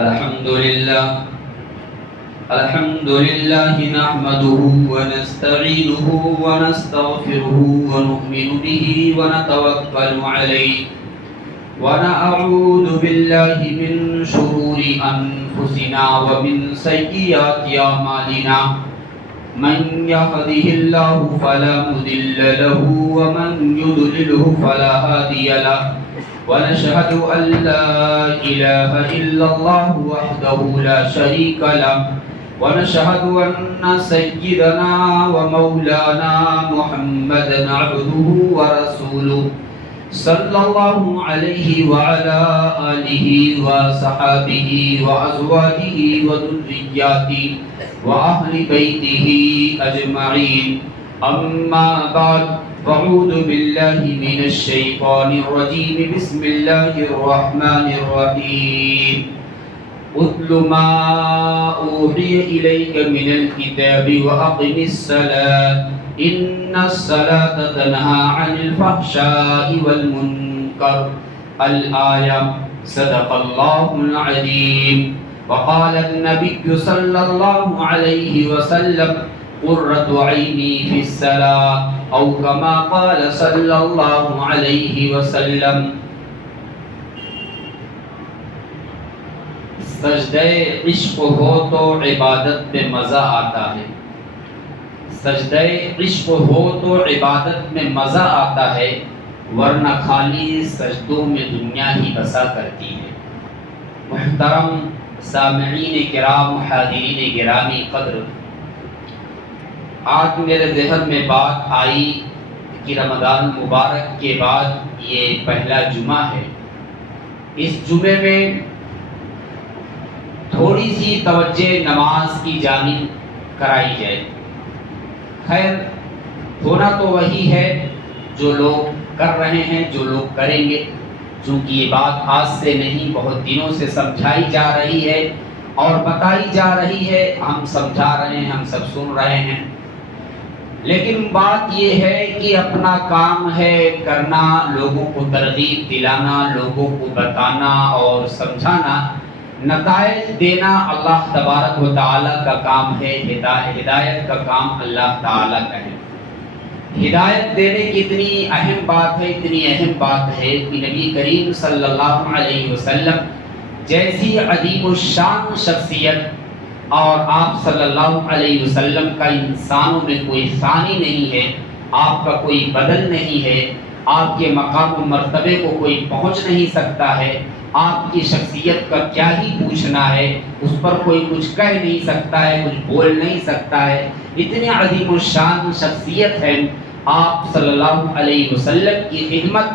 الحمد لله نحمده ونستعينه ونستغفره ونؤمن به ونتوكل عليه ونعوذ بالله من شرور أنفسنا ومن سيئات أعمالنا من يهده الله فلا مضل له ومن يضلله فلا هادي له ونشهد أن لا إله إلا الله وحده لا شريك له ونشهد أن سيدنا ومولانا محمدا عبده ورسوله صلى الله عليه وعلى آله وصحابه وأزواجه وذرياته وأهل بيته أجمعين أما بعد فأعوذ بالله من الشيطان الرجيم بسم الله الرحمن الرحيم اتل ما أوحي إليك من الكتاب وأقم الصلاة إن الصلاة تنهى عن الفحشاء والمنكر الآية صدق الله العظيم وقال النبي صلى الله عليه وسلم قرة عيني في الصلاة أو كما قال صلى الله عليه وسلم سجدہ عشق ہو تو عبادت میں مزہ آتا ہے سجدہ عشق ہو تو عبادت میں مزہ آتا ہے ورنہ خالی سجدوں میں دنیا ہی بسا کرتی ہے۔ محترم سامعین کرام، حاضرین گرامی قدر، آج میرے ذہن میں بات آئی کہ رمضان مبارک کے بعد یہ پہلا جمعہ ہے۔ اس جمعے میں تھوڑی سی توجہ نماز کی جانب کرائی جائے۔ خیر، ہونا تو وہی ہے جو لوگ کر رہے ہیں، جو لوگ کریں گے، چونکہ یہ بات آج سے نہیں بہت دنوں سے سمجھائی جا رہی ہے اور بتائی جا رہی ہے، ہم سمجھا رہے ہیں، ہم سب سن رہے ہیں، لیکن بات یہ ہے کہ اپنا کام ہے کرنا، لوگوں کو ترغیب دلانا، لوگوں کو بتانا اور سمجھانا، نتائج دینا اللہ تبارک و تعالیٰ کا کام ہے، ہدایت کا کام اللہ تعالیٰ کا ہے۔ ہدایت دینے کی اتنی اہم بات ہے کہ نبی کریم صلی اللہ علیہ وسلم جیسی عظیم الشان شخصیت اور آپ صلی اللہ علیہ وسلم کا انسانوں میں کوئی ثانی نہیں ہے، آپ کا کوئی بدل نہیں ہے، آپ کے مقام و مرتبے کو کوئی پہنچ نہیں سکتا ہے، آپ کی شخصیت کا کیا ہی پوچھنا ہے، اس پر کوئی کچھ کہہ نہیں سکتا ہے، کچھ بول نہیں سکتا ہے، اتنی عظیم الشان شخصیت ہے۔ آپ صلی اللہ علیہ وسلم کی خدمت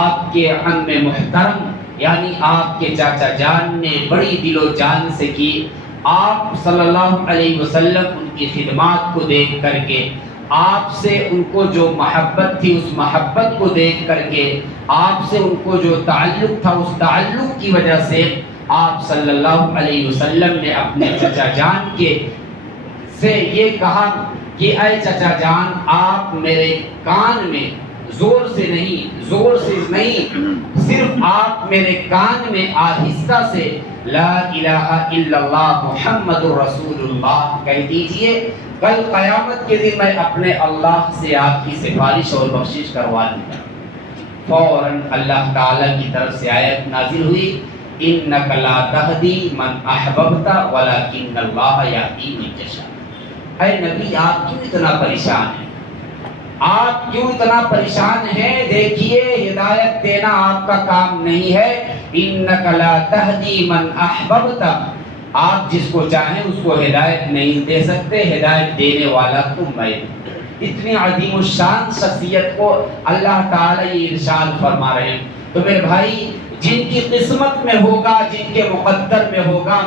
آپ کے عم محترم یعنی آپ کے چاچا جان نے بڑی دل و جان سے کی۔ آپ صلی اللہ علیہ وسلم ان کی خدمات کو دیکھ کر کے، آپ سے ان کو جو محبت تھی اس محبت کو دیکھ کر کے، آپ سے ان کو جو تعلق تھا اس تعلق کی وجہ سے آپ صلی اللہ علیہ وسلم نے اپنے چچا جان کے سے یہ کہا کہ اے چچا جان، آپ میرے کان میں زور سے نہیں صرف آپ میرے کان میں آہستہ سے لا الہ الا اللہ محمد رسول اللہ کہہ دیجئے، کل قیامت کے دن میں اپنے اللہ سے آپ کی سفارش اور بخشش کروا دوں گا۔ فوراً اللہ تعالیٰ کی طرف سے آیت نازل ہوئی، انک لا تہدی من احببت ولکن اللہ یہدی من یشاء۔ اے نبی، آپ کیوں اتنا پریشان ہیں؟ آپ کیوں اتنا پریشان ہیں؟ دیکھیے، ہدایت دینا آپ کا کام نہیں ہے۔ انک لا تہدی من احببت، آپ جس کو چاہیں اس کو ہدایت نہیں دے سکتے، ہدایت دینے والا تم میں۔ اتنی عظیم الشان شخصیت کو اللہ تعالیٰ یہ ارشاد فرما رہے ہیں۔ تو میرے بھائی، جن کی قسمت میں ہوگا، جن کے مقدر میں ہوگا،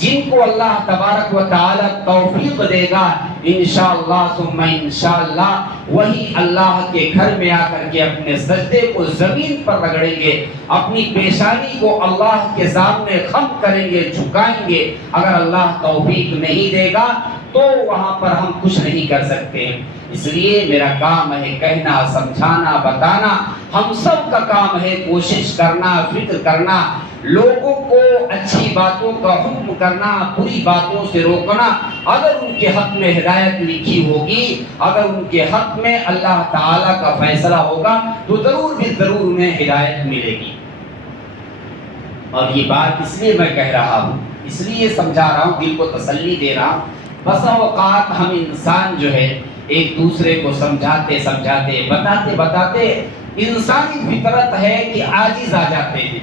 جن کو اللہ تبارک و تعالیٰ توفیق دے گا، انشاءاللہ ثم انشاءاللہ وہی اللہ کے گھر میں آ کر کے اپنے سجدے کو زمین پر رگڑیں گے، اپنی پیشانی کو اللہ کے سامنے خم کریں گے، جھکائیں گے۔ اگر اللہ توفیق نہیں دے گا تو وہاں پر ہم کچھ نہیں کر سکتے ہیں۔ اس لیے میرا کام ہے کہنا، سمجھانا، بتانا، ہم سب کا کام ہے کوشش کرنا، فکر کرنا، لوگوں کو اچھی باتوں کا حکم کرنا، بری باتوں سے روکنا، اگر ان کے حق میں ہدایت لکھی ہوگی، اگر ان کے حق میں اللہ تعالیٰ کا فیصلہ ہوگا تو ضرور بھی ضرور انہیں ہدایت ملے گی۔ اور یہ بات اس لیے میں کہہ رہا ہوں، اس لیے سمجھا رہا ہوں، دل کو تسلی دے رہا ہوں۔ بسا اوقات ہم انسان جو ہے ایک دوسرے کو سمجھاتے سمجھاتے بتاتے انسانی فطرت ہے کہ عاجز آ جاتے ہیں،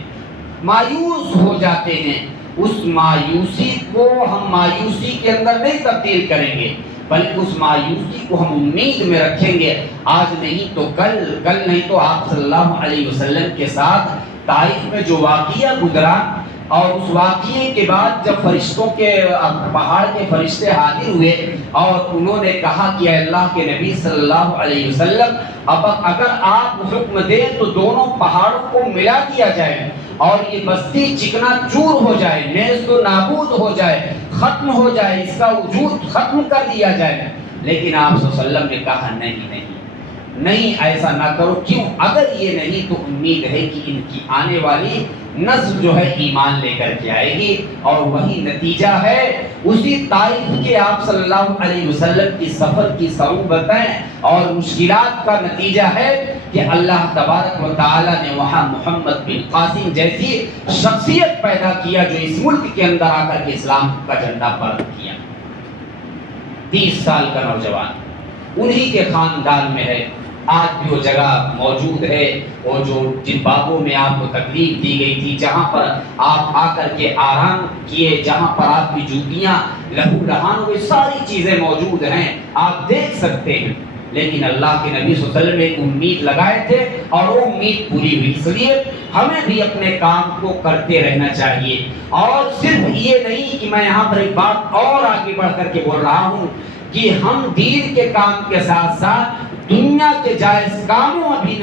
مایوس ہو جاتے ہیں۔ اس مایوسی کو ہم مایوسی کے اندر نہیں تبدیل کریں گے، بلکہ اس مایوسی کو ہم امید میں رکھیں گے۔ آج نہیں تو کل نہیں تو آپ صلی اللہ علیہ وسلم کے ساتھ طائف میں جو واقعہ گزرا، اور اس واقعے کے بعد جب فرشتوں کے پہاڑ کے فرشتے حاضر ہوئے اور انہوں نے کہا کہ اے اللہ کے نبی صلی اللہ علیہ وسلم، اب اگر آپ حکم دیں تو دونوں پہاڑوں کو ملا دیا جائے اور یہ بستی چکنا چور ہو جائے، نیز و نابود ہو جائے، ختم ہو جائے، اس کا وجود ختم کر دیا جائے۔ لیکن آپ صلی اللہ علیہ وسلم نے کہا نہیں، ایسا نہ کرو۔ کیوں؟ اگر یہ نہیں تو امید ہے کہ ان کی آنے والی نسل جو ہے ایمان لے کر کے آئے گی، اور وہی نتیجہ ہے اسی طائف کے آپ صلی اللہ علیہ وسلم کی سفر کی صعوبتیں اور مشکلات کا نتیجہ ہے کہ اللہ تبارک و تعالی نے وہاں محمد بن قاسم جیسی شخصیت پیدا کیا جو اس ملک کے اندر آ کر کے اسلام کا جھنڈا بلند کیا۔ 30 سال کا نوجوان انہی کے خاندان میں ہے، آج بھی وہ جگہ موجود ہے، وہ جو جن باغوں میں آپ کو تکلیف دی گئی تھی، جہاں پر آپ آ کر کے آرام کیے، جہاں پر آپ کی جوتیاں لہو لہان ہوئے، ساری چیزیں موجود ہیں، آپ دیکھ سکتے ہیں۔ لیکن اللہ کے نبی صلی اللہ علیہ وسلم نے ایک امید لگائے تھے اور وہ امید پوری ہوئی۔ اس لیے ہمیں بھی اپنے کام کو کرتے رہنا چاہیے، اور صرف یہ نہیں کہ میں یہاں پر ایک بات اور آگے بڑھ کر کے بول رہا ہوں کہ ہم دین کے کام کے ساتھ ساتھ دنیا کے جائز کاموں ابھی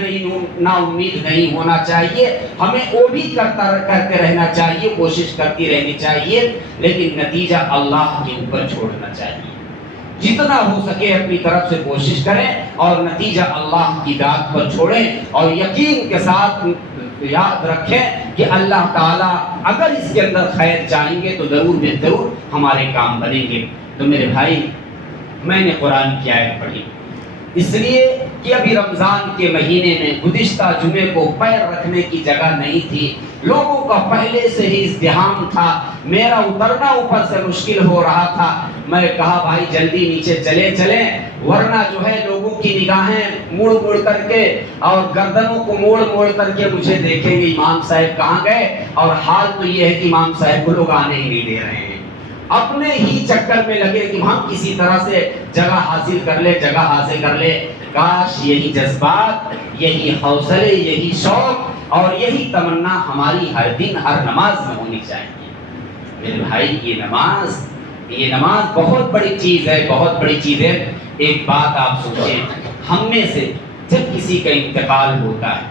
نا امید نہیں ہونا چاہیے، ہمیں وہ بھی کرتے رہنا چاہیے، کوشش کرتی رہنی چاہیے، لیکن نتیجہ اللہ کے اوپر چھوڑنا چاہیے۔ جتنا ہو سکے اپنی طرف سے کوشش کریں اور نتیجہ اللہ کی ذات پر چھوڑیں، اور یقین کے ساتھ یاد رکھیں کہ اللہ تعالیٰ اگر اس کے اندر خیر چاہیں گے تو ضرور بے ضرور ہمارے کام بنیں گے۔ تو میرے بھائی، میں نے قرآن کی آیت پڑھی اس لیے کہ ابھی رمضان کے مہینے میں گزشتہ جمعے کو پیر رکھنے کی جگہ نہیں تھی، لوگوں کا پہلے سے ہی ازدحام تھا، میرا اترنا اوپر سے مشکل ہو رہا تھا۔ میں کہا بھائی جلدی نیچے چلیں ورنہ جو ہے لوگوں کی نگاہیں مڑ کر کے اور گردنوں کو موڑ کر کے مجھے دیکھیں گے امام صاحب کہاں گئے، اور حال تو یہ ہے کہ امام صاحب کو لوگ آنے ہی نہیں دے رہے ہیں، اپنے ہی چکر میں لگے کہ ہم کسی طرح سے جگہ حاصل کر لے۔ کاش یہی جذبات، یہی حوصلے، یہی شوق اور یہی تمنا ہماری ہر دن ہر نماز میں ہونی چاہیے۔ میرے بھائی، یہ نماز بہت بڑی چیز ہے، بہت بڑی چیز ہے۔ ایک بات آپ سوچیں، ہم میں سے جب کسی کا انتقال ہوتا ہے،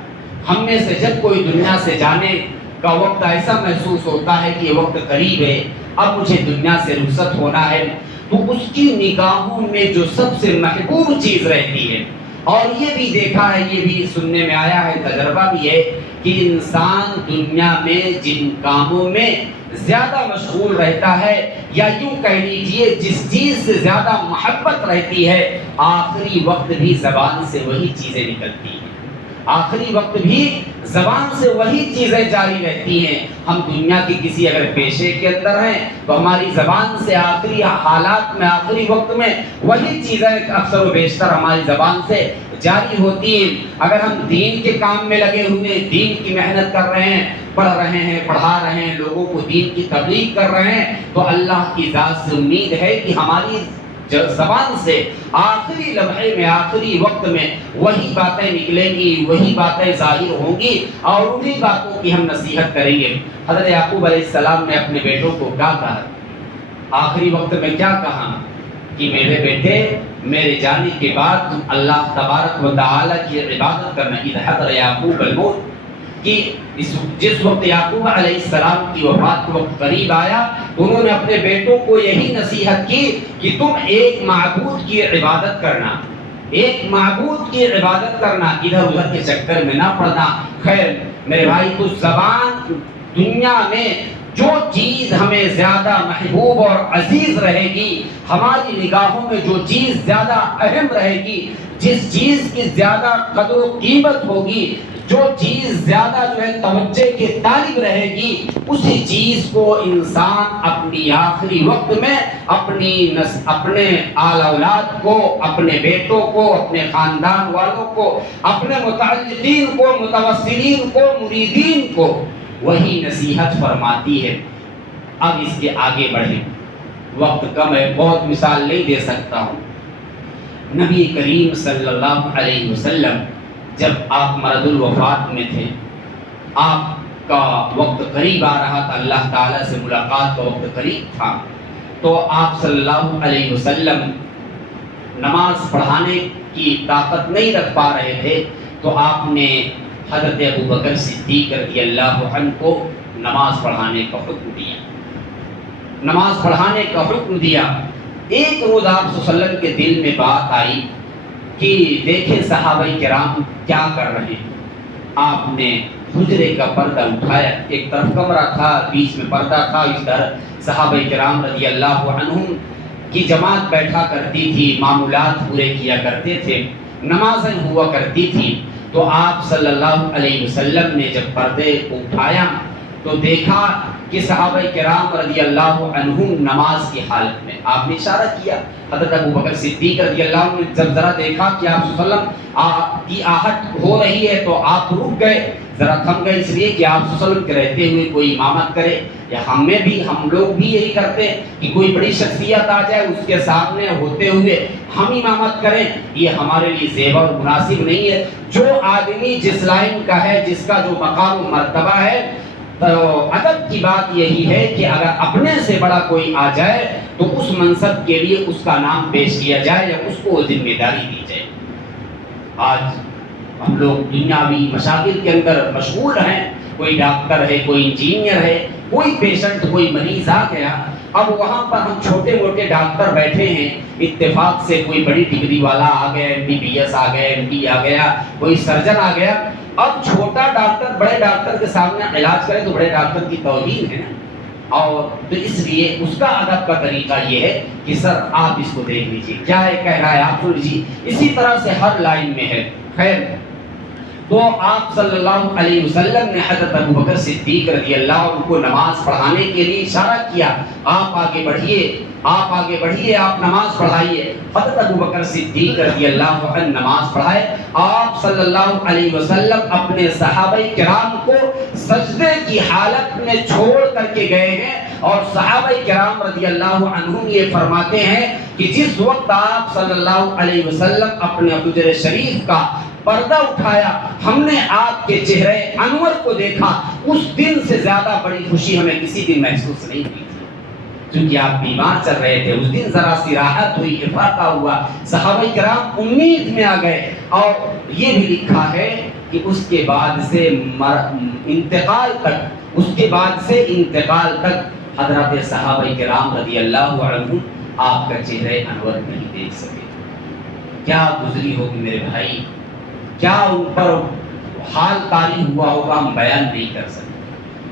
ہم میں سے جب کوئی دنیا سے جانے کا وقت ایسا محسوس ہوتا ہے کہ یہ وقت قریب ہے، اب مجھے دنیا سے رخصت ہونا ہے، تو اس کی نگاہوں میں جو سب سے محبوب چیز رہتی ہے، اور یہ بھی دیکھا ہے، یہ بھی سننے میں آیا ہے، تجربہ بھی ہے کہ انسان دنیا میں جن کاموں میں زیادہ مشغول رہتا ہے، یا یوں کہہ لیجئے جس چیز سے زیادہ محبت رہتی ہے، آخری وقت بھی زبان سے وہی چیزیں نکلتی ہیں، آخری وقت بھی زبان سے وہی چیزیں جاری رہتی ہیں۔ ہم دنیا کی کسی اگر پیشے کے اندر ہیں تو ہماری زبان سے آخری حالات میں، آخری وقت میں وہی چیزیں اکثر و بیشتر ہماری زبان سے جاری ہوتی ہیں۔ اگر ہم دین کے کام میں لگے ہوئے، دین کی محنت کر رہے ہیں، پڑھ رہے ہیں، پڑھا رہے ہیں، لوگوں کو دین کی تبلیغ کر رہے ہیں، تو اللہ کی ذات سے امید ہے کہ ہماری زبان سے آخری لمحے میں، آخری وقت میں وہی باتیں نکلیں گی، وہی باتیں ظاہر ہوں گی، اور انہی باتوں کی ہم نصیحت کریں گے۔ حضرت یعقوب علیہ السلام نے اپنے بیٹوں کو کیا کہا؟ آخری وقت میں کیا کہا کہ میرے بیٹے، میرے جانے کے بعد تم اللہ تبارک و تعالی کی عبادت کرنا۔ اذ حضر یعقوب الموت، کہ جس وقت یعقوب علیہ السلام کی وفات کا وقت قریب آیا، انہوں نے اپنے بیٹوں کو یہی نصیحت کی کہ تم ایک معبود کی عبادت کرنا، ایک معبود کی عبادت کرنا، ادھر ادھر کے چکر میں نہ پڑنا۔ خیر میرے بھائی، تو زبان دنیا میں جو چیز ہمیں زیادہ محبوب اور عزیز رہے گی، ہماری نگاہوں میں جو چیز زیادہ اہم رہے گی، جس چیز کی زیادہ قدر و قیمت ہوگی، جو چیز زیادہ توجہ کے طالب رہے گی، اسی چیز کو انسان اپنی آخری وقت میں اپنے آل اولاد کو، اپنے بیٹوں کو، اپنے خاندان والوں کو، اپنے متعلقین کو، متوسلین کو، مریدین کو وہی نصیحت فرماتی ہے۔ اب اس کے آگے بڑھیں، وقت کم ہے، بہت مثال نہیں دے سکتا ہوں۔ نبی کریم صلی اللہ علیہ وسلم جب آپ مرض الوفات میں تھے، آپ کا وقت قریب آ رہا تھا، اللہ تعالیٰ سے ملاقات کا وقت قریب تھا، تو آپ صلی اللہ علیہ وسلم نماز پڑھانے کی طاقت نہیں رکھ پا رہے تھے، تو آپ نے حضرت ابو بکر صدیق رضی اللہ عنہ کو نماز پڑھانے کا حکم دیا، نماز پڑھانے کا حکم دیا۔ ایک روز آپ صلی اللہ علیہ وسلم کے دل میں بات آئی کہ دیکھیں صحابہ کرام کیا کر رہے ہیں۔ آپ نے حجرے کا پردہ اٹھایا، ایک طرف کمرہ تھا، بیچ میں پردہ تھا، اس طرح صحابہ کرام رضی اللہ عنہم کی جماعت بیٹھا کرتی تھی، معمولات پورے کیا کرتے تھے، نمازیں ہوا کرتی تھی۔ تو آپ صلی اللہ علیہ وسلم نے جب پردے کو اٹھایا تو دیکھا کہ صحابہ کرام رضی اللہ عنہم نماز کی حالت میں، آپ نے اشارہ کیا، حضرت ابو بکر صدیق رضی اللہ عنہ نے جب ذرا دیکھا کہ آپ صلی اللہ علیہ وسلم کی آہٹ ہو رہی ہے تو آپ رک گئے، ذرا تھم گئے، اس لیے کہ آپ صلی اللہ علیہ وسلم کے رہتے ہوئے کوئی امامت کرے، یا ہم لوگ بھی یہی کرتے ہیں کہ کوئی بڑی شخصیت آ جائے، اس کے سامنے ہوتے ہوئے ہم امامت کریں، یہ ہمارے لیے زیبا اور مناسب نہیں ہے۔ جو آدمی جس لائن کا ہے، جس کا جو مقام و مرتبہ ہے، تو ادب کی بات یہی ہے کہ اگر اپنے سے بڑا کوئی آ جائے تو اس منصب کے لیے اس کا نام پیش کیا جائے یا اس کو ذمہ داری دی جائے۔ آج ہم لوگ دنیاوی مشاغل کے اندر مشغول ہیں، کوئی ڈاکٹر ہے، کوئی انجینئر ہے، کوئی پیشنٹ، کوئی مریض آ گیا، اب وہاں پر ہم چھوٹے موٹے ڈاکٹر بیٹھے ہیں، اتفاق سے کوئی بڑی ڈگری والا آ گیا، MBBS آ گیا، MD آ گیا، کوئی سرجن آ گیا، اب چھوٹا ڈاکٹر بڑے ڈاکٹر کے سامنے علاج کرے تو بڑے ڈاکٹر کی توہین ہے نا، اور تو اس لیے اس کا ادب کا طریقہ یہ ہے کہ سر آپ اس کو دیکھ لیجیے کیا ہے کہہ رہا ہے، آپ سن لیجیے۔ اسی طرح سے ہر لائن میں ہے۔ خیر، تو آپ صلی اللہ علیہ وسلم نے حضرت ابو بکر صدیق رضی اللہ عنہ کو نماز پڑھانے کے لیے اشارہ کیا، آپ آگے بڑھیے، آپ آگے بڑھیے، آپ نماز پڑھائیے۔ حضرت ابو بکر صدیق رضی اللہ عنہ نماز پڑھائے۔ آپ صلی اللہ علیہ وسلم اپنے صحابہ کرام کو سجدے کی حالت میں چھوڑ کر کے گئے ہیں، اور صحابہ کرام رضی اللہ عنہم یہ فرماتے ہیں کہ جس وقت آپ صلی اللہ علیہ وسلم اپنے حجرے شریف کا پردہ اٹھایا، ہم نے آپ کے چہرے انور کو دیکھا، اس دن سے زیادہ بڑی خوشی ہمیں کسی دن محسوس نہیں ہوئی تھی، کیونکہ آپ بیمار چل رہے تھے۔ اس دن ذرا سی راحت ہوئی، افاقہ ہوا، صحابہ کرام امید میں آ گئے۔ اور یہ بھی لکھا ہے کہ اس کے بعد سے انتقال تک حضرات صحابہ کرام رضی اللہ عنہ آپ کا چہرے انور نہیں دیکھ سکے۔ کیا گزری ہوگی میرے بھائی، کیا ان پر حال طاری ہوا ہوگا، ہم بیان نہیں کر سکتے۔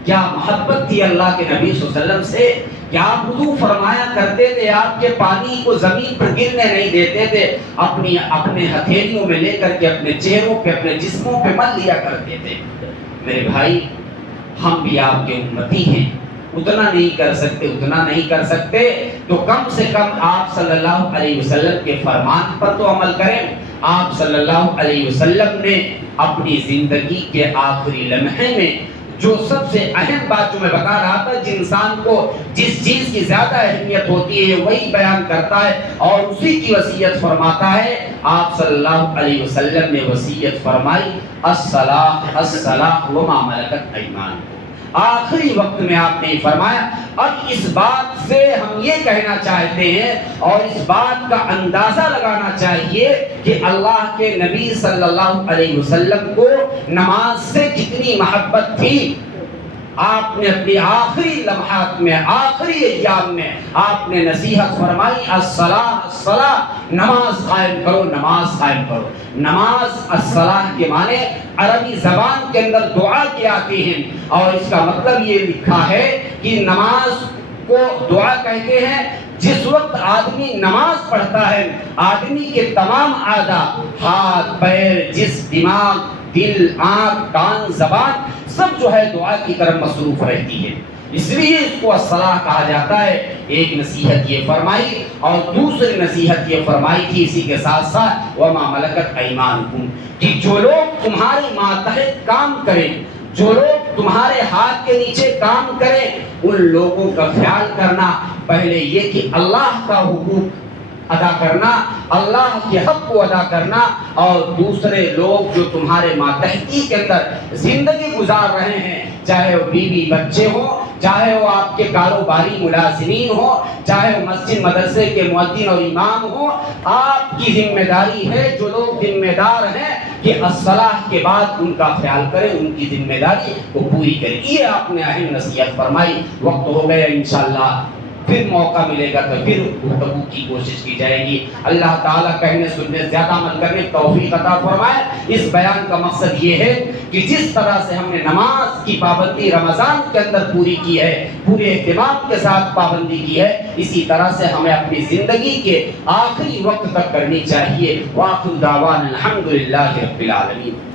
کیا محبت تھی اللہ کے نبی صلی اللہ علیہ وسلم سے، کہ آپ وضو فرمایا کرتے تھے، آپ کے پانی کو زمین پر گرنے نہیں دیتے تھے، اپنے ہتھیلیوں میں لے کر کے اپنے چہروں پہ، اپنے جسموں پہ مل لیا کرتے تھے۔ میرے بھائی، ہم بھی آپ کے امتی ہیں، اتنا نہیں کر سکتے تو کم سے کم آپ صلی اللہ علیہ وسلم کے فرمان پر تو عمل کریں۔ آپ صلی اللہ علیہ وسلم نے اپنی زندگی کے آخری لمحے میں جو سب سے اہم بات جو میں بتا رہا تھا، جس انسان کو جس چیز کی زیادہ اہمیت ہوتی ہے وہی بیان کرتا ہے اور اسی کی وصیت فرماتا ہے۔ آپ صلی اللہ علیہ وسلم نے وصیت فرمائی، الصلاۃ الصلاۃ وما ملکت ایمانکم۔ آخری وقت میں آپ نے فرمایا۔ اب اس بات سے ہم یہ کہنا چاہتے ہیں اور اس بات کا اندازہ لگانا چاہیے کہ اللہ کے نبی صلی اللہ علیہ وسلم کو نماز سے کتنی محبت تھی۔ آپ نے اپنی آخری لمحات میں، آخری ایام میں آپ نے نصیحت فرمائی، الصلاۃ الصلاۃ، نماز قائم کرو، نماز قائم کرو۔ نماز الصلاۃ کے معنی عربی زبان کے اندر دعا کے آتے ہیں، اور اس کا مطلب یہ لکھا ہے کہ نماز کو دعا کہتے ہیں۔ جس وقت آدمی نماز پڑھتا ہے، آدمی کے تمام اعضاء، ہاتھ، پیر، جسم، دماغ، دل، آنکھ، کان، زبان، سب جو ہے دعا کی طرف مصروف رہتی ہے، اس لیے اس کو الصلاۃ کہا جاتا ہے۔ ایک نصیحت یہ فرمائی، اور دوسری نصیحت یہ فرمائی تھی اسی کے ساتھ ساتھ، وما ملکت ایمانکم، کہ جو لوگ تمہارے ماتحت کام کریں، جو لوگ تمہارے ہاتھ کے نیچے کام کریں، ان لوگوں کا خیال کرنا، پہلے یہ کہ اللہ کا حقوق ادا کرنا، اللہ کے حق کو ادا کرنا، اور دوسرے لوگ جو تمہارے ماتحتی کے اندر زندگی گزار رہے ہیں، چاہے وہ بیوی بچے ہوں، چاہے وہ آپ کے کاروباری ملازمین ہوں، چاہے وہ مسجد مدرسے کے مؤذن اور امام ہوں، آپ کی ذمہ داری ہے، جو لوگ ذمہ دار ہیں، کہ الصلاۃ کے بعد ان کا خیال کریں، ان کی ذمہ داری کو پوری کریں۔ یہ آپ نے اہم نصیحت فرمائی۔ وقت ہو گیا، انشاءاللہ پھر موقع ملے گا تو پھر گفتگو کی کوشش کی جائے گی۔ اللہ تعالیٰ کہنے سننے زیادہ عمل کرنے کی توفیق عطا فرمائے۔ اس بیان کا مقصد یہ ہے کہ جس طرح سے ہم نے نماز کی پابندی رمضان کے اندر پوری کی ہے، پورے اہتمام کے ساتھ پابندی کی ہے، اسی طرح سے ہمیں اپنی زندگی کے آخری وقت تک کرنی چاہیے۔ وآخر دعوانا الحمدللہ رب العالمین۔